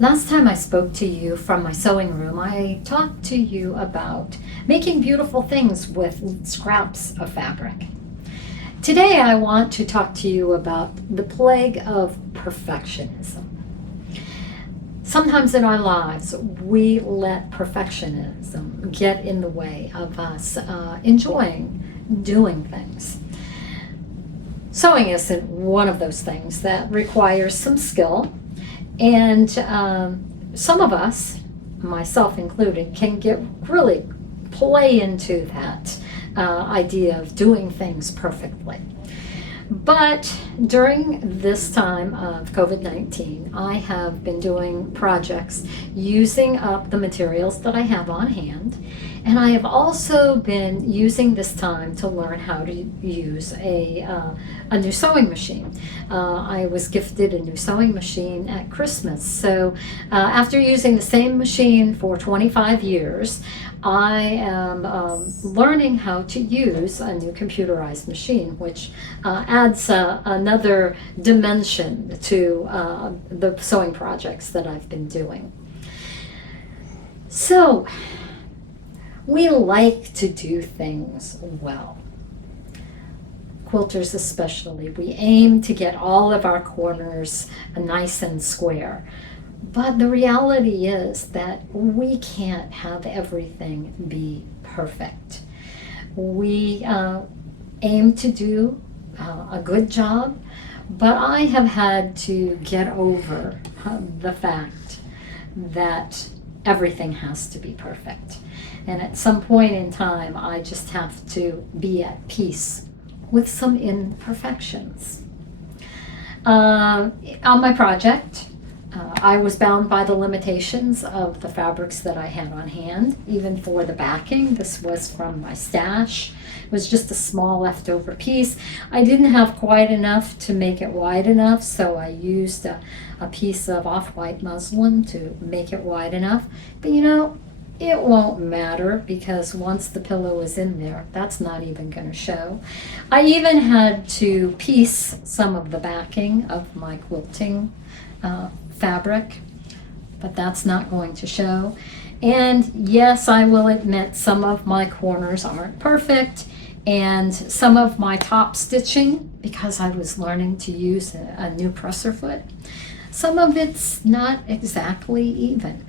Last time I spoke to you from my sewing room, I talked to you about making beautiful things with scraps of fabric. Today I want to talk to you about the plague of perfectionism. Sometimes in our lives, we let perfectionism get in the way of us enjoying doing things. Sewing isn't one of those things that requires some skill. And some of us, myself included, can get really play into that idea of doing things perfectly. But during this time of COVID-19, I have been doing projects using up the materials that I have on hand. And I have also been using this time to learn how to use a new sewing machine. I was gifted a new sewing machine at Christmas. So after using the same machine for 25 years, I am learning how to use a new computerized machine, which adds another dimension to the sewing projects that I've been doing. So, we like to do things well. Quilters especially. We aim to get all of our corners nice and square. But the reality is that we can't have everything be perfect. We aim to do a good job, but I have had to get over the fact that everything has to be perfect. And at some point in time, I just have to be at peace with some imperfections. On my project, I was bound by the limitations of the fabrics that I had on hand, even for the backing. This was from my stash. It was just a small leftover piece. I didn't have quite enough to make it wide enough, so I used a piece of off-white muslin to make it wide enough. But you know, it won't matter because once the pillow is in there, that's not even going to show. I even had to piece some of the backing of my quilting fabric, but that's not going to show. And yes, I will admit some of my corners aren't perfect, and some of my top stitching, because I was learning to use a new presser foot, some of it's not exactly even.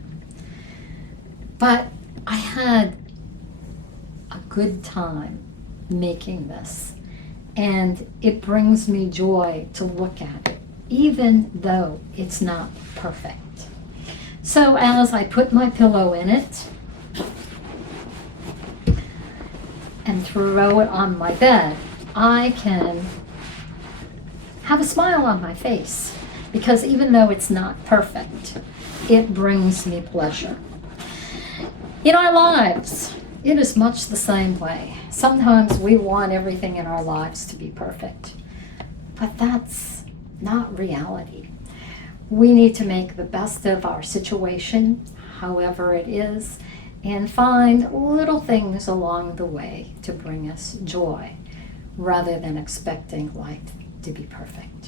But I had a good time making this, and it brings me joy to look at it, even though it's not perfect. So as I put my pillow in it and throw it on my bed, I can have a smile on my face, because even though it's not perfect, it brings me pleasure. In our lives, it is much the same way. Sometimes we want everything in our lives to be perfect, but that's not reality. We need to make the best of our situation, however it is, and find little things along the way to bring us joy, rather than expecting life to be perfect.